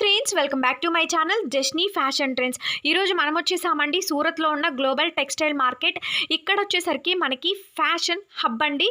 Friends, welcome back to my channel డెస్నీ fashion trends. ఈరోజు మనం వచ్చేసామండి సూరత్లో ఉన్న గ్లోబల్ టెక్స్టైల్ మార్కెట్. ఇక్కడ వచ్చేసరికి మనకి ఫ్యాషన్ హబ్ అండి.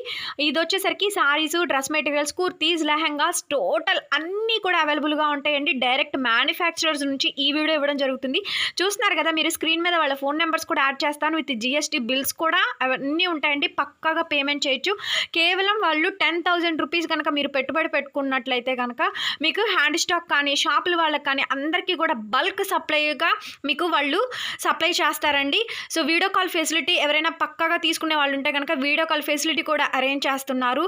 ఇది వచ్చేసరికి saris, dress materials, kurtis, lehengas total అన్నీ కూడా అవైలబుల్గా ఉంటాయండి. డైరెక్ట్ మ్యానుఫ్యాక్చరర్స్ నుంచి ఈ వీడియో ఇవ్వడం జరుగుతుంది. చూస్తున్నారు కదా మీరు స్క్రీన్ మీద వాళ్ళ ఫోన్ నెంబర్స్ కూడా యాడ్ చేస్తాను. విత్ జిఎస్టీ బిల్స్ కూడా అవన్నీ ఉంటాయండి. పక్కాగా పేమెంట్ చేయొచ్చు. కేవలం వాళ్ళు 10,000 రూపీస్ కనుక మీరు పెట్టుబడి పెట్టుకున్నట్లయితే కనుక మీకు హ్యాండ్ స్టాక్ కానీ షాపుల వాళ్ళకి కానీ అందరికీ కూడా బల్క్ సప్లైగా మీకు వాళ్ళు సప్లై చేస్తారండి. సో వీడియో కాల్ ఫెసిలిటీ ఎవరైనా పక్కాగా తీసుకునే వాళ్ళు ఉంటే కనుక వీడియో కాల్ ఫెసిలిటీ కూడా అరేంజ్ చేస్తున్నారు.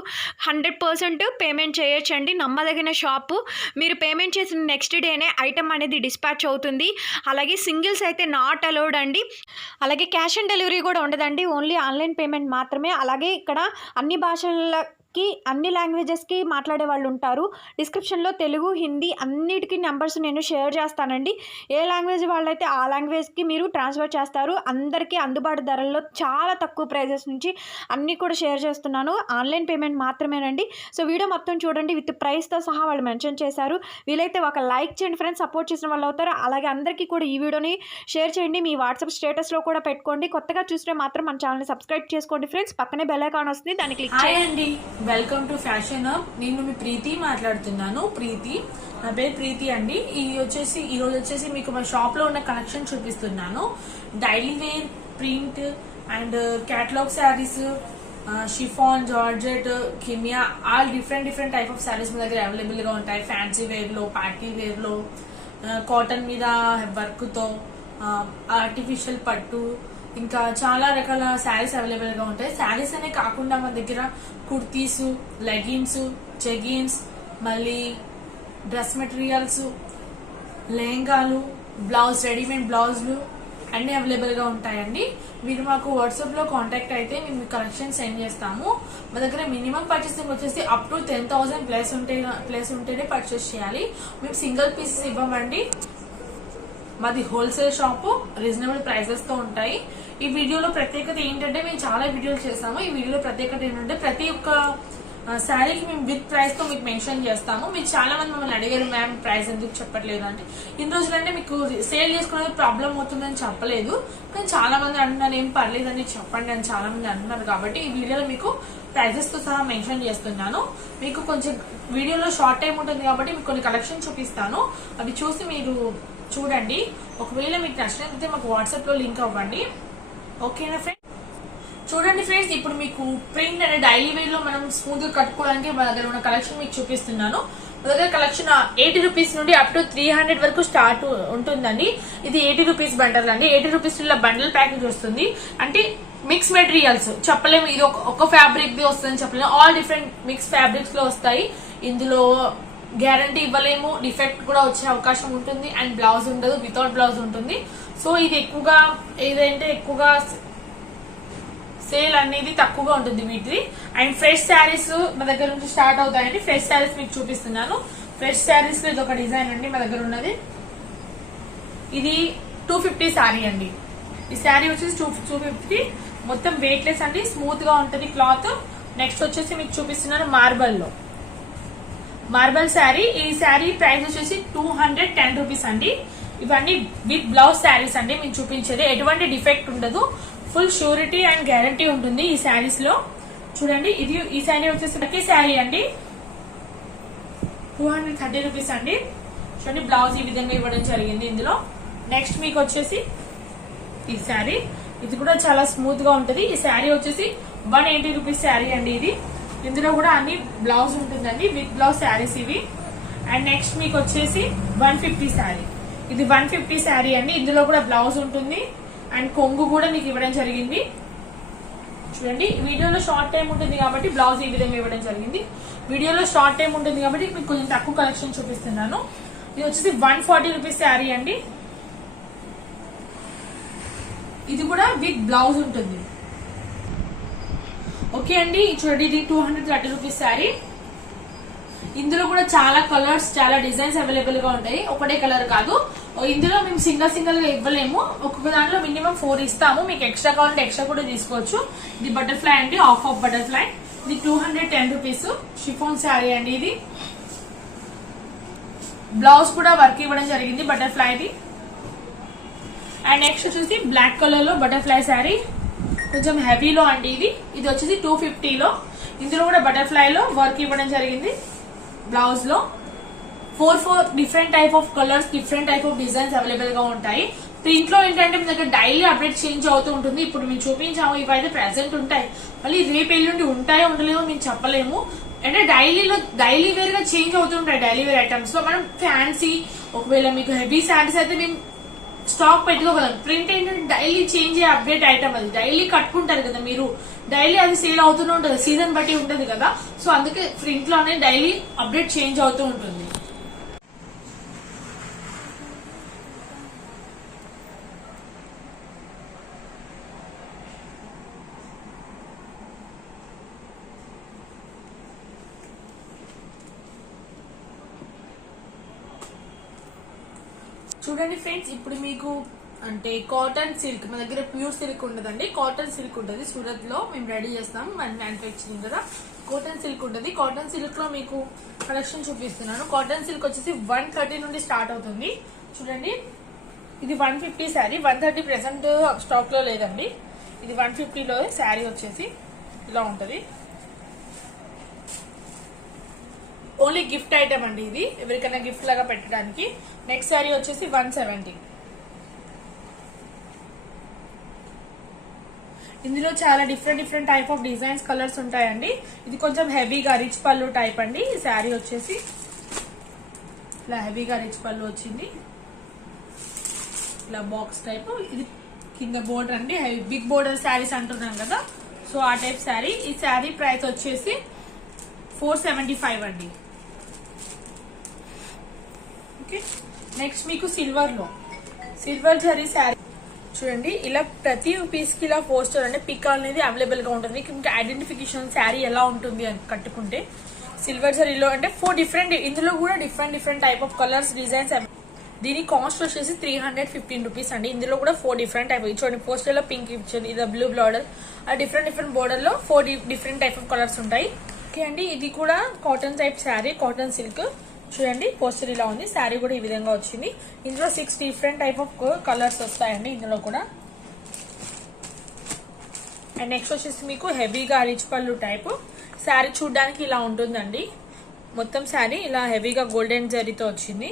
100% పేమెంట్ చేయొచ్చండి. నమ్మదగిన షాపు. మీరు పేమెంట్ చేసిన నెక్స్ట్ డేనే ఐటమ్ అనేది డిస్పాచ్ అవుతుంది. అలాగే సింగిల్స్ అయితే నాట్ అలౌడ్ అండి. అలాగే క్యాష్ ఆన్ డెలివరీ కూడా ఉండదండి. ఓన్లీ ఆన్లైన్ పేమెంట్ మాత్రమే. అలాగే ఇక్కడ అన్ని భాషలకి అన్ని లాంగ్వేజెస్కి మాట్లాడే వాళ్ళు ఉంటారు. డిస్క్రిప్షన్లో తెలుగు, హిందీ అన్నిటికీ నెంబర్స్ నేను షేర్ చేస్తానండి. ఏ లాంగ్వేజ్ వాళ్ళైతే ఆ లాంగ్వేజ్కి మీరు ట్రాన్స్ఫర్ చేస్తారు. అందరికీ అందుబాటు ధరల్లో చాలా తక్కువ ప్రైజెస్ నుంచి అన్నీ కూడా షేర్ చేస్తున్నాను. ఆన్లైన్ పేమెంట్ మాత్రమేనండి. సో వీడియో మొత్తం చూడండి. విత్ ప్రైస్తో సహా వాళ్ళు మెన్షన్ చేశారు. వీలైతే ఒక లైక్ చేయండి ఫ్రెండ్స్, సపోర్ట్ చేసిన వాళ్ళు అవుతారు. అలాగే అందరికీ కూడా ఈ వీడియోని షేర్ చేయండి. మీ వాట్సాప్ స్టేటస్లో కూడా పెట్టుకోండి. కొత్తగా చూస్తే మాత్రం మన ఛానల్ని సబ్స్క్రైబ్ చేసుకోండి ఫ్రెండ్స్. పక్కనే బెల్ ఐకాన్ వస్తుంది, దాన్ని క్లిక్ చేయండి. Welcome to fashion hub. నేను మీ ప్రీతి మాట్లాడుతున్నాను. నా పేరు ప్రీతి అండి. ఈ రోజు వచ్చేసి మీకు మా షాప్ లో ఉన్న కలెక్షన్ చూపిస్తున్నాను. Daily wear, print and catalogue saris, chiffon, georgette, కిమియా, all different type of saris మీ దగ్గర అవైలబుల్ గా ఉంటాయి. ఫ్యాన్సీ వేర్ లో, పార్టీ వేర్ లో, కాటన్ మీద వర్క్ తో, ఆర్టిఫిషియల్ పట్టు, ఇంకా చాలా రకాల శారీస్ అవైలబుల్ గా ఉంటాయి. శారీస్ అనే కాకుండా మన దగ్గర కుర్తీస్, లెగిన్స్, జెగిన్స్, మళ్ళీ డ్రెస్ మెటీరియల్స్, లెహంగాలు, బ్లౌజ్, రెడీమేడ్ బ్లౌజులు అన్ని అవైలబుల్ గా ఉంటాయండి. మీరు మాకు వాట్సాప్ లో కాంటాక్ట్ అయితే మేము మీ కలెక్షన్ సెండ్ చేస్తాము. మా దగ్గర మినిమం పర్చేసింగ్ వచ్చేసి అప్ టు 10,000 ప్లస్ ఉంటేనే పర్చేస్ చేయాలి. మేము సింగిల్ పీసెస్ ఇవ్వమండి. మాది హోల్సేల్ షాపు. రీజనబుల్ ప్రైసెస్ తో ఉంటాయి. ఈ వీడియోలో ప్రత్యేకత ఏంటంటే మేము చాలా వీడియోలు చేస్తాము. ఈ వీడియోలో ప్రత్యేకత ఏంటంటే ప్రతి ఒక్క శారీకి మేము విత్ ప్రైస్ తో మీకు మెన్షన్ చేస్తాము. మీరు చాలా మంది మమ్మల్ని అడిగారు, మ్యామ్ ప్రైస్ ఎందుకు చెప్పట్లేదు అంటే, ఇన్ని రోజులంటే మీకు సేల్ చేసుకునే ప్రాబ్లం అవుతుందని చెప్పలేదు. కానీ చాలా మంది అంటున్నారు ఏం పర్లేదని చెప్పండి అని చాలా మంది అంటున్నారు. కాబట్టి ఈ వీడియోలో మీకు ప్రైజెస్ తో సహా మెన్షన్ చేస్తున్నాను. మీకు కొంచెం వీడియోలో షార్ట్ టైం ఉంటుంది కాబట్టి మీకు కొన్ని కలెక్షన్ చూపిస్తాను. అవి చూసి మీరు చూడండి. ఒకవేళ మీకు నచ్చినట్లయితే మాకు వాట్సాప్ లో లింక్ అవ్వండి. ఓకేనా ఫ్రెండ్స్? చూడండి ఫ్రెండ్స్, ఇప్పుడు మీకు ప్రింట్ అండ్ డైలీ వేర్ లో మనం స్మూత్ గా కట్టుకోవడానికి మా దగ్గర ఉన్న కలెక్షన్ మీకు చూపిస్తున్నాను. మా దగ్గర కలెక్షన్ 80 రూపీస్ నుండి అప్ టు 300 వరకు స్టార్ట్ ఉంటుందండి. ఇది 80 రూపీస్ బండల్ అండి. 80 రూపీస్ బండల్ ప్యాకేజ్ వస్తుంది. అంటే మిక్స్ మెటీరియల్స్ చెప్పలేము, ఇది ఒక ఫ్యాబ్రిక్ ది వస్తుందని చెప్పలేము. ఆల్ డిఫరెంట్ మిక్స్ ఫ్యాబ్రిక్స్ లో వస్తాయి. ఇందులో గ్యారంటీ ఇవ్వలేము, డిఫెక్ట్ కూడా వచ్చే అవకాశం ఉంటుంది. అండ్ బ్లౌజ్ ఉండదు, వితౌట్ బ్లౌజ్ ఉంటుంది. సో ఇది ఎక్కువగా సేల్ అనేది తక్కువగా ఉంటుంది వీటిది. అండ్ ఫ్రెష్ శారీస్ మా దగ్గర నుంచి స్టార్ట్ అవుతాయండి. ఫ్రెష్ శారీస్ మీకు చూపిస్తున్నాను. ఫ్రెష్ శారీస్ లో ఇది ఒక డిజైన్ అండి మా దగ్గర ఉన్నది. ఇది 250 శారీ అండి. ఈ శారీ వచ్చేసి 250. మొత్తం వెయిట్లెస్ అండి, స్మూత్ గా ఉంటుంది క్లాత్. నెక్స్ట్ వచ్చేసి మీకు చూపిస్తున్నాను మార్బల్ శారీ. ఈ శారీ ప్రైస్ వచ్చేసి 210 రూపీస్ అండి. ఇవన్నీ విత్ బ్లౌజ్ శారీస్ అండి. మీకు చూపించేది ఎటువంటి డిఫెక్ట్ ఉండదు. ఫుల్ షూరిటీ అండ్ గ్యారంటీ ఉంటుంది ఈ శారీస్ లో. చూడండి, ఈ శారీ వచ్చేసి ప్రతి శారీ అండి 230 రూపీస్ అండి. చూడండి, బ్లౌజ్ ఈ విధంగా ఇవ్వడం జరిగింది ఇందులో. నెక్స్ట్ మీకు వచ్చేసి ఈ శారీ, ఇది కూడా చాలా స్మూత్ గా ఉంటుంది. ఈ శారీ వచ్చేసి 180 రూపీస్ శారీ అండి. ఇది ఇందులో కూడా అన్ని బ్లౌజ్ ఉంటుందండి, విత్ బ్లౌజ్ శారీస్ ఇవి. అండ్ నెక్స్ట్ మీకు వచ్చేసి 150 శారీ. ఇది 150 శారీ అండి. ఇందులో కూడా బ్లౌజ్ ఉంటుంది అండ్ కొంగు కూడా మీకు ఇవ్వడం జరిగింది. చూడండి, వీడియోలో షార్ట్ టైం ఉంటుంది కాబట్టి బ్లౌజ్ ఈ విధంగా ఇవ్వడం జరిగింది. వీడియోలో షార్ట్ టైం ఉంటుంది కాబట్టి మీకు కొంచెం తక్కువ కలెక్షన్ చూపిస్తున్నాను. ఇది వచ్చేసి 140 రూపీస్ శారీ అండి. ఇది కూడా విత్ బ్లౌజ్ ఉంటుంది. ఓకే అండి, చూడండి, ఇది 230 రూపీస్ శారీ. ఇందులో కూడా చాలా కలర్స్, చాలా డిజైన్స్ అవైలబుల్ గా ఉంటాయి. ఒకటే కలర్ కాదు. ఇందులో మేము సింగిల్ గా ఇవ్వలేము. ఒక్కొక్క దాంట్లో మినిమం 4 ఇస్తాము. మీకు ఎక్స్ట్రా కావాలంటే ఎక్స్ట్రా కూడా తీసుకోవచ్చు. ఇది బటర్ఫ్లై అండి, ఆఫ్ బటర్ఫ్లై. ఇది 210 రూపీస్ షిఫాన్ శారీ అండి. ఇది బ్లౌజ్ కూడా వర్క్ ఇవ్వడం జరిగింది బటర్ఫ్లైది. అండ్ నెక్స్ట్ వచ్చేసి బ్లాక్ కలర్ లో బటర్ఫ్లై శారీ, కొంచెం హెవీలో అండి. ఇది వచ్చేసి 250లో. ఇందులో కూడా బటర్ఫ్లై లో వర్క్ ఇవ్వడం జరిగింది. బ్లౌజ్ లో 4 different type of colours, different type of designs available గా ఉంటాయి. ప్రింట్ లో ఏంటంటే మీ దగ్గర డైలీ అప్డేట్ చేంజ్ అవుతూ ఉంటుంది. ఇప్పుడు మేము చూపించాము, ఇవైతే ప్రెసెంట్ ఉంటాయి, మళ్ళీ రేపు ఎల్లుండి ఉంటాయో ఉండలేమో మేము చెప్పలేము. అంటే డైలీ వేర్ గా చేంజ్ అవుతుంటాయి. డైలీ వేర్ ఐటమ్స్ లో మనం ఫ్యాన్సీ, ఒకవేళ మీకు హెవీ శారీస్ అయితే మేము స్టాక్ పెట్టుకోగలం. ప్రింట్ ఏంటంటే డైలీ చేంజ్ అయ్యే అప్డేట్ ఐటమ్, అది డైలీ కట్టుకుంటారు కదా మీరు, డైలీ అది సేల్ అవుతూనే ఉంటుంది, సీజన్ బట్టి ఉంటుంది కదా. సో అందుకే ప్రింట్ లోనే డైలీ అప్డేట్ చేంజ్ అవుతూ ఉంటుంది. చూడండి ఫ్రెండ్స్, ఇప్పుడు మీకు అంటే కాటన్ సిల్క్, మన దగ్గర ప్యూర్ సిల్క్ ఉండదండి, కాటన్ సిల్క్ ఉంటుంది. సూరత్ లో మేము రెడీ చేస్తాం, మ్యానుఫ్యాక్చరింగ్ కదా. కాటన్ సిల్క్ ఉంటుంది. కాటన్ సిల్క్ లో మీకు కలెక్షన్ చూపిస్తున్నాను. కాటన్ సిల్క్ వచ్చేసి 130 నుండి స్టార్ట్ అవుతుంది. చూడండి, ఇది 150 శారీ, 130 ప్రెసెంట్ స్టాక్ లో లేదండి. ఇది 150లో శారీ వచ్చేసి ఇలా ఉంటది. ఓన్లీ గిఫ్ట్ ఐటమ్ అండి ఇది, ఎవరికైనా గిఫ్ట్ లాగా పెట్టడానికి. నెక్స్ట్ శారీ వచ్చేసి 170. ఇందులో చాలా different type of designs, colours ఉంటాయండి. ఇది కొంచెం హెవీగా రిచ్ పళ్ళు టైప్ అండి. ఈ శారీ వచ్చేసి ఇలా హెవీగా రిచ్ పళ్ళు వచ్చింది, ఇలా బాక్స్ టైప్. ఇది కింద బోర్డర్ అండి, బిగ్ బోర్డర్ శారీస్ అంటున్నాం కదా, సో ఆ టైప్ శారీ. ఈ శారీ ప్రైస్ వచ్చేసి 475 అండి. ఓకే, నెక్స్ట్ మీకు సిల్వర్ జరీ శారీ చూడండి. ఇలా ప్రతి పీస్ కి ఇలా పోస్టర్ అంటే పిక్ అనేది అవైలబుల్ గా ఉంటుంది. ఇంకా ఐడెంటిఫికేషన్ శారీ ఎలా ఉంటుంది అని కట్టుకుంటే. సిల్వర్ జరీలో అంటే 4 డిఫరెంట్, ఇందులో కూడా different type of colours, designs. దీని కాస్ట్ వచ్చేసి 315 రూపీస్ అండి. ఇందులో కూడా 4 డిఫరెంట్ టైప్, చూడండి పోస్టర్ లో పింక్ ఇచ్చింది, ఇది బ్లూ బోర్డర్, డిఫరెంట్ బోర్డర్ లో 4 డిఫరెంట్ టైప్ ఆఫ్ కలర్స్ ఉంటాయి. ఓకే అండి, ఇది కూడా cotton type sari, cotton silk. చూడండి పోస్టర్ ఇలా ఉంది, శారీ కూడా ఈ విధంగా వచ్చింది. ఇందులో 6 డిఫరెంట్ టైప్ ఆఫ్ కలర్స్ వస్తాయండి ఇందులో కూడా. అండ్ నెక్స్ట్ వచ్చేసి మీకు హెవీగా రిచ్ పళ్ళు టైప్ శారీ, చూడడానికి ఇలా ఉంటుందండి. మొత్తం శారీ ఇలా హెవీగా గోల్డెన్ జరీతో వచ్చింది.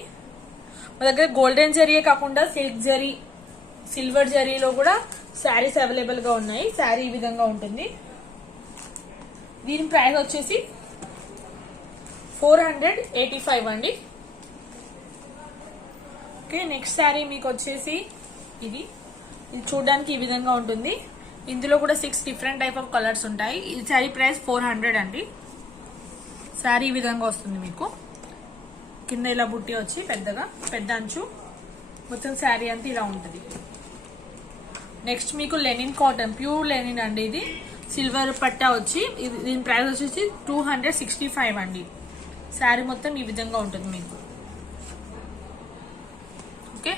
మా దగ్గర గోల్డెన్ జరీయే కాకుండా సిల్క్ జరీ, సిల్వర్ జరీలో కూడా శారీస్ అవైలబుల్ గా ఉన్నాయి. శారీ ఈ విధంగా ఉంటుంది. దీని ప్రైస్ వచ్చేసి 485 అండి. ఓకే, నెక్స్ట్ శారీ మీకు వచ్చేసి ఇది చూడడానికి ఈ విధంగా ఉంటుంది. ఇందులో కూడా 6 డిఫరెంట్ టైప్ ఆఫ్ కలర్స్ ఉంటాయి. ఈ శారీ ప్రైస్ 400 అండి. శారీ ఈ విధంగా వస్తుంది మీకు, కింద ఇలా బుట్టి వచ్చి పెద్ద అంచు, మొత్తం శారీ అంతా ఇలా ఉంటుంది. నెక్స్ట్ మీకు లెనిన్ కాటన్, ప్యూర్ లెనిన్ అండి. ఇది సిల్వర్ పట్టా వచ్చి, దీని ప్రైస్ వచ్చేసి 265 అండి. శారీ మొత్తం ఈ విధంగా ఉంటుంది మీకు. ఓకే,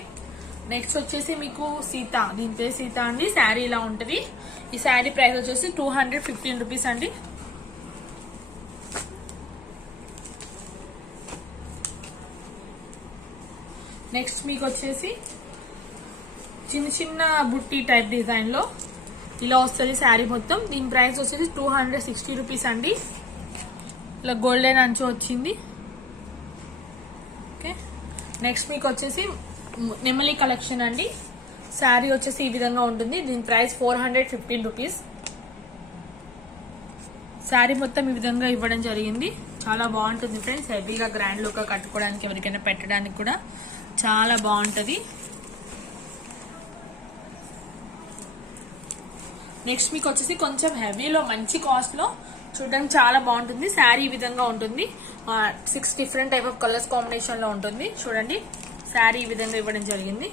నెక్స్ట్ వచ్చేసి మీకు సీత, దీని పేరు సీత అండి. శారీ ఇలా ఉంటుంది. ఈ శారీ ప్రైస్ వచ్చేసి 215 రూపీస్ అండి. నెక్స్ట్ మీకు వచ్చేసి చిన్న బుట్టి టైప్ డిజైన్ లో ఇలా వస్తుంది శారీ మొత్తం. దీని ప్రైస్ వచ్చేసి 260 రూపీస్ అండి. ఇలా గోల్డెన్ అంచు వచ్చింది. ఓకే, నెక్స్ట్ మీకు వచ్చేసి నెమలి కలెక్షన్ అండి. శారీ వచ్చేసి ఈ విధంగా ఉంటుంది. దీని ప్రైస్ 415 రూపీస్. శారీ మొత్తం ఈ విధంగా ఇవ్వడం జరిగింది. చాలా బాగుంటుంది ఫ్రెండ్స్, హెవీగా గ్రాండ్ లుక్ కట్టుకోవడానికి, ఎవరికైనా పెట్టడానికి కూడా చాలా బాగుంటుంది. నెక్స్ట్ మీకు వచ్చేసి కొంచెం హెవీలో మంచి కాస్ట్ లో చూడడానికి చాలా బాగుంటుంది. శారీ ఈ విధంగా ఉంటుంది. 6 different type of colours combination లో ఉంటుంది. చూడండి శారీ ఈ విధంగా ఇవ్వడం జరిగింది.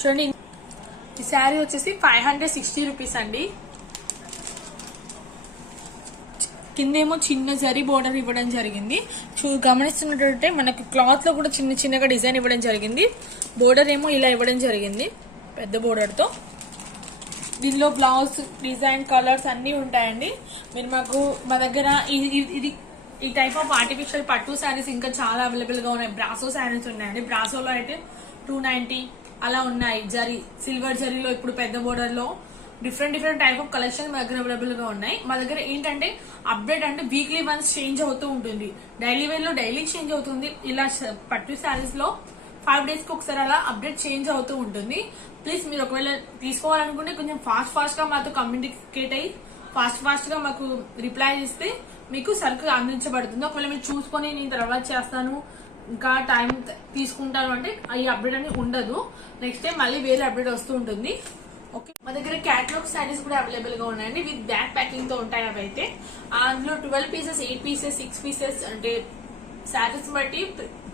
చూడండి ఈ శారీ వచ్చేసి 560 రూపీస్ అండి. కిందేమో చిన్న జరీ బోర్డర్ ఇవ్వడం జరిగింది. గమనిస్తున్నట్టు మనకి క్లాత్ లో కూడా చిన్నగా డిజైన్ ఇవ్వడం జరిగింది. బోర్డర్ ఏమో ఇలా ఇవ్వడం జరిగింది పెద్ద బోర్డర్ తో. దీనిలో బ్లౌజ్ డిజైన్, కలర్స్ అన్ని ఉంటాయండి. మీరు మా దగ్గర ఇది ఈ టైప్ ఆఫ్ ఆర్టిఫిషియల్ పట్టు శారీస్ ఇంకా చాలా అవైలబుల్ గా ఉన్నాయి. బ్రాసో శారీస్ ఉన్నాయండి. బ్రాసోలో అయితే 290 అలా ఉన్నాయి. జరీ సిల్వర్ జరీలో ఇప్పుడు పెద్ద బోర్డర్ లో డిఫరెంట్ టైప్ ఆఫ్ కలెక్షన్ మా దగ్గర అవైలబుల్ గా ఉన్నాయి. మా దగ్గర ఏంటంటే అప్డేట్ అంటే వీక్లీ వన్స్ చేంజ్ అవుతూ ఉంటుంది. డైలీ వేర్ లో డైలీ చేంజ్ అవుతుంది. ఇలా పట్టు శారీస్ లో 5 days కి ఒకసారి అలా అప్డేట్ చేంజ్ అవుతూ ఉంటుంది. ప్లీజ్ మీరు ఒకవేళ తీసుకోవాలనుకుంటే కొంచెం ఫాస్ట్ గా మాతో కమ్యూనికేట్ అయ్యి ఫాస్ట్ గా మాకు రిప్లై ఇస్తే మీకు సరుకు అందించబడుతుంది. ఒకవేళ మీరు చూసుకొని నేను తర్వాత చేస్తాను ఇంకా టైం తీసుకుంటాను అంటే ఈ అప్డేట్ అనేది ఉండదు. నెక్స్ట్ టైం మళ్ళీ వేరే అప్డేట్ వస్తూ ఉంటుంది. ఓకే, మా దగ్గర క్యాటలాగ్ శారీస్ కూడా అవైలబుల్ గా ఉన్నాయండి. విత్ బ్యాక్ ప్యాకింగ్ తో ఉంటాయి. అవి అయితే అందులో 12 pieces, 8 pieces, 6 pieces అంటే శారీస్ బట్టి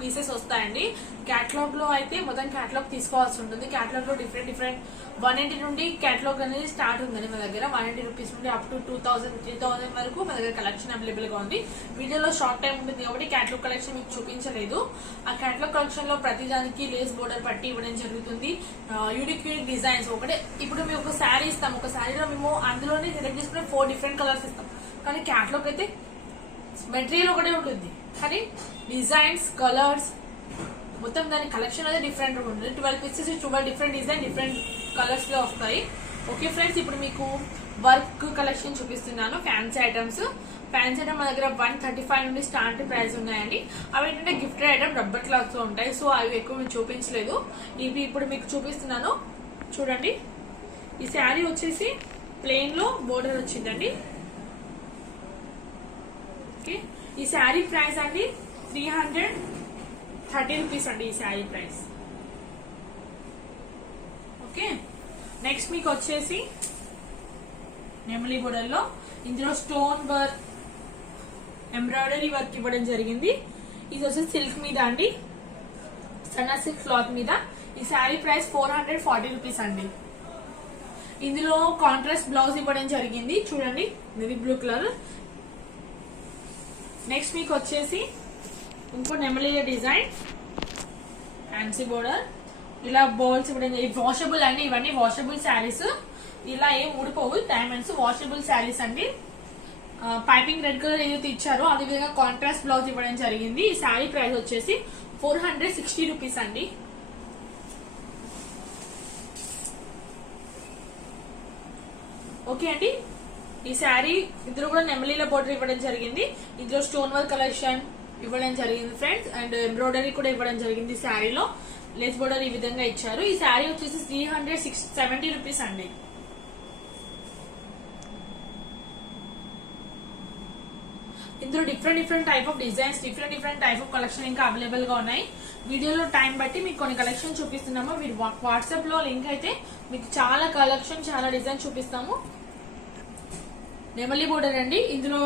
పీసెస్ వస్తాయండి. క్యాటలాగ్ లో అయితే మొత్తం క్యాటలాగ్ తీసుకోవాల్సి ఉంటుంది. క్యాటలాగ్ లో డిఫరెంట్ 180 నుండి క్యాటలాగ్ అనేది స్టార్ట్ ఉందండి మా దగ్గర. 180 రూపీస్ నుండి అప్ టు 2000, 3000 వరకు మా దగ్గర కలెక్షన్ అవైలబుల్ గా ఉంది. వీడియోలో షార్ట్ టైం ఉంటుంది కాబట్టి క్యాటలాగ్ కలెక్షన్ మీకు చూపించలేదు. ఆ క్యాటలాగ్ కలెక్షన్ లో ప్రతి దానికి లేస్ బోర్డర్ పట్టి ఇవ్వడం జరుగుతుంది. యూనిక్ డిజైన్స్ ఒకటే. ఇప్పుడు మేము ఒక శారీ ఇస్తాం. ఒక శారీలో మేము అందులోనే సెలెక్ట్ చేసుకునే 4 different కలర్స్ ఇస్తాం. కానీ క్యాటలాగ్ అయితే మెటీరియల్ ఒకటే ఉంటుంది, కానీ డిజైన్స్, కలర్స్ మొత్తం దాని కలెక్షన్ అనేది డిఫరెంట్ ఉంటుంది. 12 pieces, 12 different design, different colours లో వస్తాయి. ఓకే ఫ్రెండ్స్, ఇప్పుడు మీకు వర్క్ కలెక్షన్ చూపిస్తున్నాను. ఫ్యాన్సీ ఐటమ్స్ మా దగ్గర 135 నుండి స్టార్ట్ ప్రైస్ ఉన్నాయండి. అవి ఏంటంటే గిఫ్టెడ్ ఐటమ్, రబ్బర్ క్లాత్ తో ఉంటాయి. సో అవి ఎక్కువ మీకు చూపించలేదు. ఇవి ఇప్పుడు మీకు చూపిస్తున్నాను. చూడండి, ఈ శారీ వచ్చేసి ప్లెయిన్ లో బోర్డర్ వచ్చిందండి. ఓకే, ఈ శారీ ప్రైస్ అండి 330 రూపీస్ అండి ఈ శారీ ప్రైస్. ఓకే, నెక్స్ట్ మీకు వచ్చేసి నెమలి బోర్డర్ లో ఇందులో స్టోన్ వర్క్, ఎంబ్రాయిడరీ వర్క్ ఇవ్వడం జరిగింది. ఇది వచ్చేసి సిల్క్ మీద అండి, సన్నా సిల్క్ క్లాత్ మీద. ఈ శారీ ప్రైస్ 440 రూపీస్ అండి. ఇందులో కాంట్రాస్ట్ బ్లౌజ్ ఇవ్వడం జరిగింది. చూడండి, ఇది బ్లూ కలర్. నెక్స్ట్ మీకు వచ్చేసి ఇంకో నెమలి డిజైన్, ఫ్యాన్సీ బోర్డర్. ఇలా బౌల్స్ ఇవ్వడం, వాషబుల్ అండి. ఇవన్నీ వాషబుల్ శారీస్. ఇలా ఏం ఊడిపోవు, డైమండ్స్ వాషబుల్ శారీస్ అండి. పైపింగ్ రెడ్ కలర్ ఏదైతే ఇచ్చారో అదే విధంగా కాంట్రాస్ట్ బ్లౌజ్ ఇవ్వడం జరిగింది. ఈ శారీ ప్రైస్ వచ్చేసి 460 రూపీస్ అండి. ఓకే అండి, ఈ శారీ ఇందులో కూడా నెమలీల బోర్డర్ ఇవ్వడం జరిగింది. ఇందులో స్టోన్ వర్క్ కలెక్షన్ ఇవ్వడం జరిగింది ఫ్రెండ్స్, అండ్ ఎంబ్రాయిడరీ కూడా ఇవ్వడం జరిగింది. శారీలో లేస్ బోర్డర్ ఈ విధంగా ఇచ్చారు. ఈ శారీ వచ్చేసి 370 రూపీస్ అండి. ఇందులో different type of designs, different type of collection ఇంకా అవైలబుల్ గా ఉన్నాయి. వీడియోలో టైం బట్టి మీకు కొన్ని కలెక్షన్ చూపిస్తున్నాము. మీరు వాట్సాప్ లో లింక్ అయితే మీకు చాలా కలెక్షన్, చాలా డిజైన్ చూపిస్తాము. నెమలి బోర్డర్ అండి. ఇందులో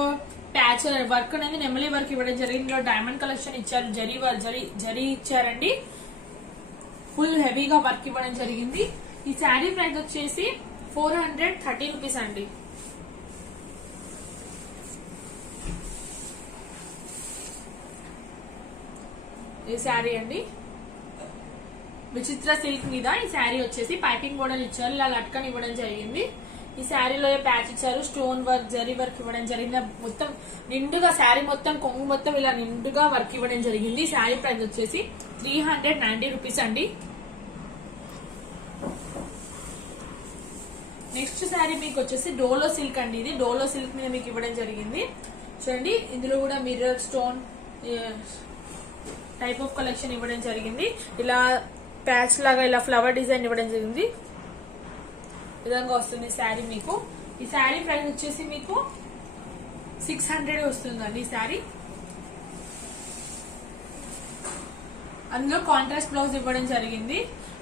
ప్యాచ్ వర్క్ అనేది నెమలి వర్క్ ఇవ్వడం జరిగింది. ఇందులో డైమండ్ కలెక్షన్ ఇచ్చారు, జరీ ఇచ్చారండి. ఫుల్ హెవీగా వర్క్ ఇవ్వడం జరిగింది. ఈ శారీ ప్రైస్ వచ్చేసి 430 రూపీస్ అండి. ఈ శారీ అండి విచిత్ర సిల్క్ మీద. ఈ శారీ వచ్చేసి పైపింగ్ బోర్డర్ ఇచ్చారు, ఇలా లట్కన్ ఇవ్వడం జరిగింది. ఈ శారీలో ప్యాచ్ ఇచ్చారు, స్టోన్ వర్క్, జరీ వర్క్ ఇవ్వడం జరిగింది. మొత్తం నిండుగా శారీ మొత్తం, కొంగు మొత్తం ఇలా నిండుగా వర్క్ ఇవ్వడం జరిగింది. ఈ శారీ ప్రైస్ వచ్చేసి 390 రూపీస్ అండి. నెక్స్ట్ శారీ మీకు వచ్చేసి డోలో సిల్క్ అండి. ఇది డోలో సిల్క్ మీద మీకు ఇవ్వడం జరిగింది. చూడండి, ఇందులో కూడా mirror stone type of collection ఇవ్వడం జరిగింది. ఇలా ప్యాచ్ లాగా ఇలా ఫ్లవర్ డిజైన్ ఇవ్వడం జరిగింది. విధంగా వస్తుంది శారీ మీకు. ఈ శారీ ప్రైస్ వచ్చేసి మీకు 600 వస్తుందండి ఈ శారీ. అందులో కాంట్రాస్ట్ బ్లౌజ్ ఇవ్వడం జరిగింది.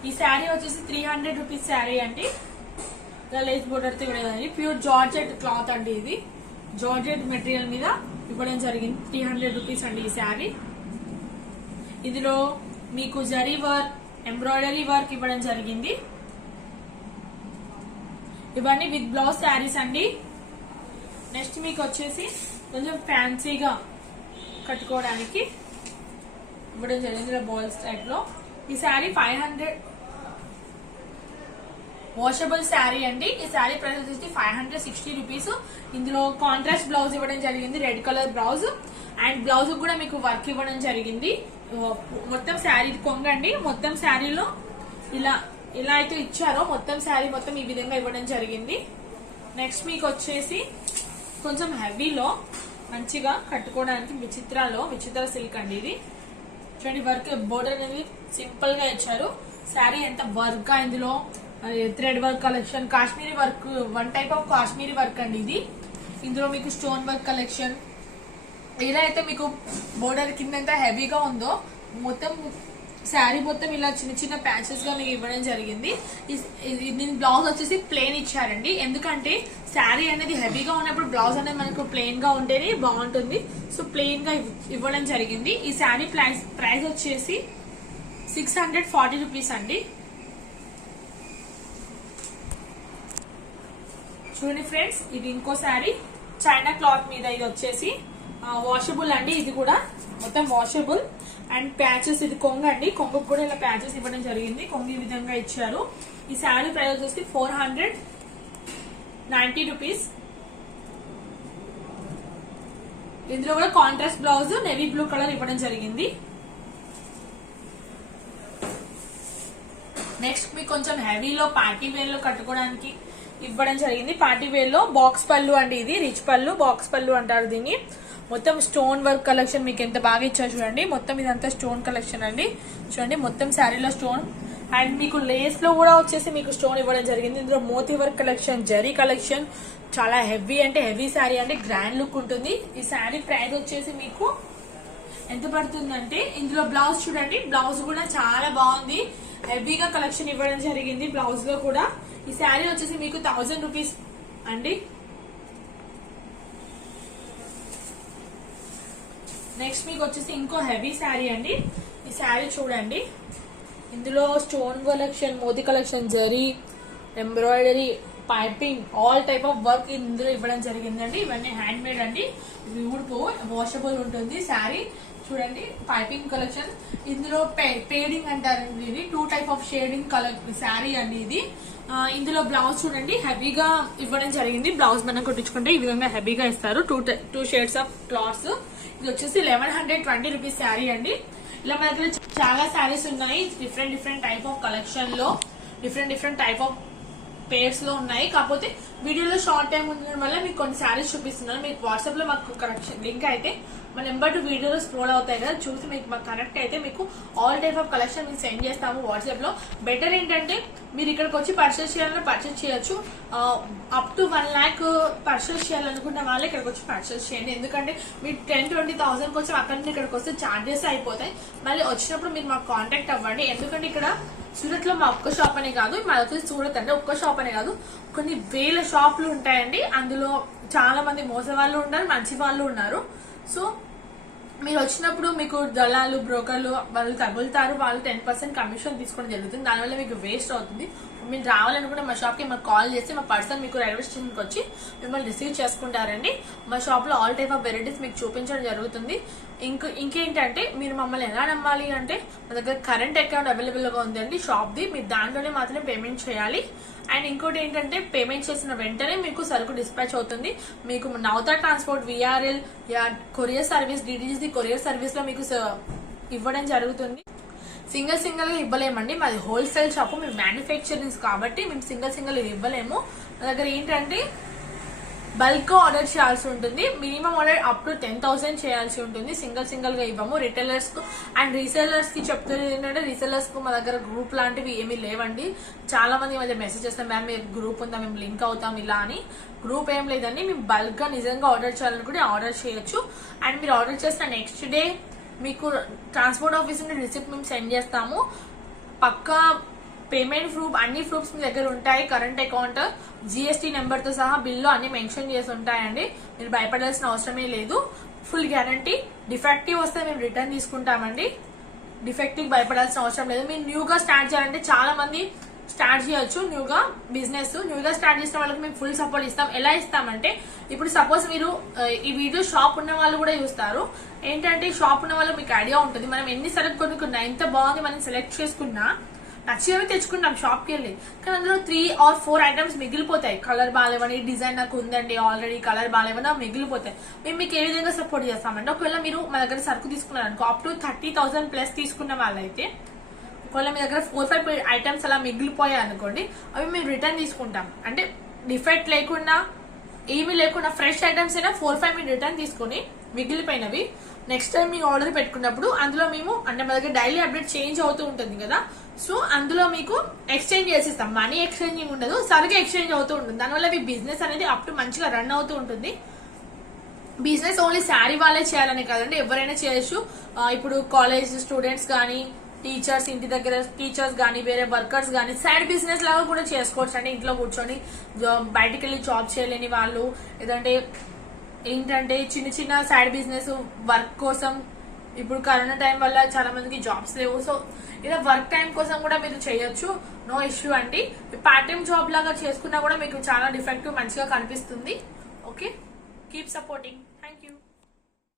ఈ శారీ వచ్చేసి 300 రూపీస్ శారీ అండి. లేస్ బోర్డర్ తో ఇవ్వడం, ప్యూర్ జార్జెట్ క్లాత్ అండి. ఇది జార్జెట్ మెటీరియల్ మీద ఇవ్వడం జరిగింది. 300 రూపీస్ అండి ఈ శారీ. ఇందులో మీకు జరీ వర్క్, ఎంబ్రాయిడరీ వర్క్ ఇవ్వడం జరిగింది. ఇవన్నీ విత్ బ్లౌజ్ శారీస్ అండి. నెక్స్ట్ మీకు వచ్చేసి కొంచెం ఫ్యాన్సీగా కట్టుకోవడానికి ఇవ్వడం జరిగింది, బాల్స్ టైప్ లో. ఈ శారీ 500 వాషబుల్ శారీ అండి. ఈ శారీ ప్రైస్ వచ్చేసి 560 రూపీస్. ఇందులో కాంట్రాస్ట్ బ్లౌజ్ ఇవ్వడం జరిగింది, red colour blouse. And blouse కూడా మీకు వర్క్ ఇవ్వడం జరిగింది. మొత్తం శారీ కొంగండి. మొత్తం శారీలో ఇలా అయితే ఇచ్చారో మొత్తం శారీ మొత్తం ఈ విధంగా ఇవ్వడం జరిగింది. నెక్స్ట్ మీకు వచ్చేసి కొంచెం హెవీలో మంచిగా కట్టుకోవడానికి విచిత్ర సిల్క్ అండి ఇది. చూడండి వర్క్ బోర్డర్ అనేది సింపుల్ గా ఇచ్చారు. శారీ ఎంత వర్క్ గా ఇందులో thread work collection, Kashmiri work, one type of Kashmiri work అండి ఇది. ఇందులో మీకు స్టోన్ వర్క్ కలెక్షన్. ఇలా అయితే మీకు బోర్డర్ కింద హెవీగా ఉందో మొత్తం శారీ మొత్తం ఇలా చిన్న చిన్న ప్యాచెస్ గా మీకు ఇవ్వడం జరిగింది. దీని బ్లౌజ్ వచ్చేసి ప్లెయిన్ ఇచ్చారండి. ఎందుకంటే శారీ అనేది హెవీగా ఉన్నప్పుడు బ్లౌజ్ అనేది మనకు ప్లెయిన్ గా ఉంటేనే బాగుంటుంది. సో ప్లెయిన్ గా ఇవ్వడం జరిగింది. ఈ శారీ ప్రైస్ వచ్చేసి 640 రూపీస్ అండి. చూడండి ఫ్రెండ్స్, ఇది ఇంకో శారీ చైనా క్లాత్ మీద. ఇది వచ్చేసి వాషబుల్ అండి. ఇది కూడా మొత్తం వాషబుల్. అండ్ ప్యాచెస్, ఇది కొంగు అండి. కొంగుకు కూడా ఇలా ప్యాచెస్ ఇవ్వడం జరిగింది. కొంగు ఈ విధంగా ఇచ్చారు. ఈ శారీ ప్రైస్ వచ్చేసి 490 రూపీస్. ఇందులో కూడా contrast blouse navy blue colour ఇవ్వడం జరిగింది. నెక్స్ట్ మీకు కొంచెం హెవీలో పార్టీ వేర్ లో కట్టుకోవడానికి ఇవ్వడం జరిగింది. పార్టీ వేర్ లో బాక్స్ పళ్ళు అండి. ఇది రిచ్ పళ్ళు, బాక్స్ పళ్ళు అంటారు దీన్ని. మొత్తం స్టోన్ వర్క్ కలెక్షన్ మీకు ఎంత బాగా ఇచ్చారు చూడండి. మొత్తం ఇదంతా స్టోన్ కలెక్షన్ అండి. చూడండి మొత్తం శారీలో స్టోన్. అండ్ మీకు లేస్ లో కూడా వచ్చేసి మీకు స్టోన్ ఇవ్వడం జరిగింది. ఇందులో మోతీ వర్క్ కలెక్షన్, జరీ కలెక్షన్, చాలా హెవీ అంటే హెవీ శారీ అండి. గ్రాండ్ లుక్ ఉంటుంది. ఈ శారీ ప్రైస్ వచ్చేసి మీకు ఎంత పడుతుందంటే, ఇందులో బ్లౌజ్ చూడండి, బ్లౌజ్ కూడా చాలా బాగుంది. హెవీగా కలెక్షన్ ఇవ్వడం జరిగింది బ్లౌజ్ లో కూడా. ఈ శారీ వచ్చేసి మీకు 1000 రూపీస్ అండి. నెక్స్ట్ మీకు వచ్చేసి ఇంకో హెవీ శారీ అండి. ఈ శారీ చూడండి, ఇందులో స్టోన్ కలెక్షన్, మోతీ కలెక్షన్, జరీ, embroidery, piping, all type of work ఇందులో ఇవ్వడం జరిగిందండి. ఇవన్నీ హ్యాండ్ మేడ్ అండి. ఊడిపో వాషబుల్ ఉంటుంది శారీ. చూడండి పైపింగ్ కలెక్షన్. ఇందులో పేడింగ్ అంటారండి. ఇది 2 type of shading colour sari అండి ఇది. ఇందులో బ్లౌజ్ చూడండి హెవీగా ఇవ్వడం జరిగింది. బ్లౌజ్ మనం కుట్టించుకుంటే ఈ విధంగా హెవీగా ఇస్తారు. 2 షేడ్స్ ఆఫ్ క్లాత్స్. ఇది వచ్చేసి 1120 రూపీస్ శారీ అండి. ఇలా మన దగ్గర చాలా శారీస్ ఉన్నాయి. డిఫరెంట్ టైప్ ఆఫ్ కలెక్షన్ లో డిఫరెంట్ టైప్ ఆఫ్ పేర్స్ లో ఉన్నాయి. కాకపోతే వీడియోలో షార్ట్ టైం ఉండడం వల్ల మీకు కొన్ని శారీస్ చూపిస్తున్నాను. మీకు వాట్సాప్ లో మాకు కనెక్షన్ లింక్ అయితే మా నెంబర్ 2 వీడియోలో స్క్రోల్ అవుతాయి కదా, చూసి మీకు మాకు కనెక్ట్ అయితే మీకు ఆల్ టైప్ ఆఫ్ కలెక్షన్ మీకు సెండ్ చేస్తాము వాట్సాప్ లో. బెటర్ ఏంటంటే మీరు ఇక్కడికి వచ్చి పర్చేస్ చేయాలన్నా పర్చేస్ చేయొచ్చు. అప్ టు 1 lakh పర్చేస్ చేయాలనుకున్న వాళ్ళే ఇక్కడికి వచ్చి పర్చేస్ చేయండి. ఎందుకంటే మీరు 10-20,000 వచ్చి అక్కడి నుంచి ఇక్కడికి వస్తే ఛార్జెస్ అయిపోతాయి. మళ్ళీ వచ్చినప్పుడు మీరు మాకు కాంటాక్ట్ అవ్వండి. ఎందుకంటే ఇక్కడ సూరత్ లో మా ఒక్క షాప్ అనే కాదు, మా వచ్చేసి సూరత్ అంటే ఒక్క షాప్ అనే కాదు, కొన్ని వేల షాపులు ఉంటాయండి. అందులో చాలా మంది మోసే వాళ్ళు ఉన్నారు, మంచి వాళ్ళు ఉన్నారు. సో మీరు వచ్చినప్పుడు మీకు దళాలు, బ్రోకర్లు వాళ్ళు తగులుతారు. వాళ్ళు 10% కమిషన్ తీసుకోవడం జరుగుతుంది. దానివల్ల మీకు వేస్ట్ అవుతుంది. మీరు రావాలనుకుంటే మా షాప్కి మాకు కాల్ చేసి మా పర్సన్ మీకు రైల్వే స్టేషన్కి వచ్చి మిమ్మల్ని రిసీవ్ చేసుకుంటారండి. మా షాప్లో ఆల్ టైప్ ఆఫ్ వెరైటీస్ మీకు చూపించడం జరుగుతుంది. ఇంకేంటంటే మీరు మమ్మల్ని ఎలా నమ్మాలి అంటే, మా దగ్గర కరెంట్ అకౌంట్ అవైలబుల్గా ఉందండి షాప్ది. మీరు దాంట్లోనే మాత్రమే పేమెంట్ చేయాలి. అండ్ ఇంకోటి ఏంటంటే, పేమెంట్ చేసిన వెంటనే మీకు సరుకు డిస్పాచ్ అవుతుంది. మీకు Navata transport, VRL, courier service, DDGC courier service లో మీకు ఇవ్వడం జరుగుతుంది. సింగిల్ గా ఇవ్వలేమండి. మాది హోల్సేల్ షాప్, మేము మ్యానుఫ్యాక్చరింగ్స్ కాబట్టి మేము సింగిల్ ఇవ్వలేము. మా దగ్గర ఏంటంటే బల్క్ ఆర్డర్ చేయాల్సి ఉంటుంది. మినిమం ఆర్డర్ అప్ టు 10,000 చేయాల్సి ఉంటుంది. సింగిల్ గా ఇవ్వము. రిటైలర్స్ కు అండ్ రీసెల్లర్స్ కి చెప్తున్నది ఏంటంటే, రీసెల్లర్స్ కు మా దగ్గర గ్రూప్ లాంటివి ఏమీ లేవండి. చాలా మంది మధ్య మెసేజ్ చేస్తాం, మ్యామ్ మీరు గ్రూప్ ఉందా, మేము లింక్ అవుతాం ఇలా అని. గ్రూప్ ఏం లేదండి. మేము బల్క్ గా నిజంగా ఆర్డర్ చేయాలనుకుంటే ఆర్డర్ చేయొచ్చు. అండ్ మీరు ఆర్డర్ చేసిన నెక్స్ట్ డే మీకు ట్రాన్స్పోర్ట్ ఆఫీస్ నుండి రిసిప్ట్ మేము సెండ్ చేస్తాము. పక్కా పేమెంట్ ప్రూఫ్, అన్ని ప్రూఫ్స్ మీ దగ్గర ఉంటాయి. కరెంట్ అకౌంట్, GST నెంబర్ తో సహా బిల్లు అన్ని మెన్షన్ చేసి ఉంటాయండి. మీరు భయపడాల్సిన అవసరమే లేదు. Full guarantee. డిఫెక్టివ్ వస్తే మేము రిటర్న్ తీసుకుంటామండి. డిఫెక్టివ్ భయపడాల్సిన అవసరం లేదు. మీరు న్యూగా స్టార్ట్ చేయాలంటే చాలా మంది స్టార్ట్ చేయొచ్చు. న్యూగా స్టార్ట్ చేసిన వాళ్ళకి మేము ఫుల్ సపోర్ట్ ఇస్తాం. ఎలా ఇస్తామంటే, ఇప్పుడు సపోజ్ మీరు ఈ వీడియో షాప్ ఉన్న వాళ్ళు కూడా చూస్తారు. ఏంటంటే షాప్ ఉన్న వాళ్ళు మీకు ఐడియా ఉంటుంది, మనం ఎన్ని సరుకు కొనుక్కున్నా ఎంత బాగుంది మనం సెలెక్ట్ చేసుకున్నా నచ్చినవి తెచ్చుకుంటాం షాప్కి వెళ్ళి, కానీ అందులో 3 or 4 ఐటమ్స్ మిగిలిపోతాయి. కలర్ బాగాలేవని, డిజైన్ నాకు ఉందండి ఆల్రెడీ కలర్ బాగాలేవని మిగిలిపోతాయి. మేము మీకు ఏ విధంగా సపోర్ట్ చేస్తామంటే, ఒకవేళ మీరు మా దగ్గర సరుకు తీసుకున్నారనుకో, అప్ టు 30,000 ప్లస్ తీసుకున్న వాళ్ళైతే ఒకవేళ మీ దగ్గర 4-5 ఐటమ్స్ అలా మిగిలిపోయాయి అనుకోండి, అవి మేము రిటర్న్ తీసుకుంటాం. అంటే డిఫెక్ట్ లేకుండా ఏమీ లేకుండా ఫ్రెష్ ఐటమ్స్ అయినా 4-5 మీరు రిటర్న్ తీసుకొని మిగిలిపోయినవి నెక్స్ట్ టైం మీకు ఆర్డర్ పెట్టుకున్నప్పుడు అందులో మేము అంటే మా దగ్గర డైలీ అప్డేట్ చేంజ్ అవుతూ ఉంటుంది కదా, సో అందులో మీకు ఎక్స్చేంజ్ చేసిస్తాం. మనీ ఎక్స్చేంజింగ్ ఉండదు, సరిగ్గా ఎక్స్చేంజ్ అవుతూ ఉంటుంది. దానివల్ల మీ బిజినెస్ అనేది అప్ టు మంచిగా రన్ అవుతూ ఉంటుంది. బిజినెస్ ఓన్లీ శారీ వాళ్ళే చేయాలని కాదండి, ఎవరైనా చేయొచ్చు. ఇప్పుడు కాలేజ్ స్టూడెంట్స్ కానీ, టీచర్స్, ఇంటి దగ్గర టీచర్స్ కానీ, వేరే వర్కర్స్ కానీ సైడ్ బిజినెస్ లాగా కూడా చేసుకోవచ్చు. అంటే ఇంట్లో కూర్చొని బయటికి వెళ్ళి జాబ్ చేయలేని వాళ్ళు, ఏదంటే ఏంటంటే చిన్న చిన్న సైడ్ బిజినెస్ వర్క్ కోసం, ఇప్పుడు కరోనా టైం వల్ల చాలా మందికి జాబ్స్ లేవు, సో ఇలా వర్క్ టైం కోసం కూడా మీరు చేయొచ్చు, నో ఇష్యూ అండి. పార్ట్ టైం జాబ్ లాగా చేసుకున్నా కూడా మీకు చాలా డిఫెక్టివ్ మంచిగా కనిపిస్తుంది. Okay, keep supporting.